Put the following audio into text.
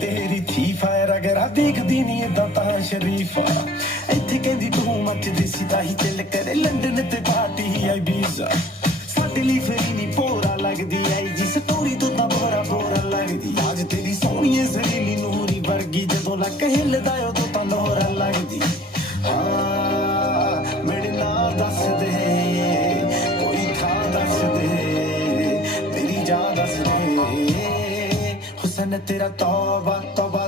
ਤੇਰੀ ਥੀ ਫਾਇਰ ਅਗਰ ਦੇਖਦੀ ਨਹੀਂ ਏਦਾਂ ਤਾਂ ਸ਼ਰੀਫਾ ਇੱਥੇ ਕਹਿੰਦੀ ਤੂੰ ਮੱਚਦੀ ਸੀ ਤਾਂ ਹੀ ਦਿਲ ਕਰੇ ਲੰਡਨ ਤੇ ਪਾਰਟੀ ਆਈ ਵੀਜ਼ਾ ਸਾਡੇ ਲਈ ਫਰੀ ਨਹੀਂ ਪੋਰਾ ਲੱਗਦੀ ਆਈ ਜੀ ਸਟੋਰੀ ਤੋਂ ਤਾਂ ਬੋਰਾ ਲੱਗਦੀ ਅੱਜ ਤੇਰੀ ਸੋਹਣੀ ਜ਼ਰੀਲੀ ਨੂਰੀ ਵਰਗੀ ਜਦੋਂ ਲੱਕ ਹਿੱਲਦਾ ਉਦੋਂ ਤਾਂ ਲੋਰਾ ਲੱਗਦੀ ਹਾਂ ਮੇਰੇ ਨਾਲ ਦੱਸ ਦੇ ਕੋਈ ਥਾਂ ਦੱਸ ਦੇ ਤੇਰੀ ਜਾਨ ਦੱਸ ਦੇ ਹੁਸਨ तेरा तौबा तौबा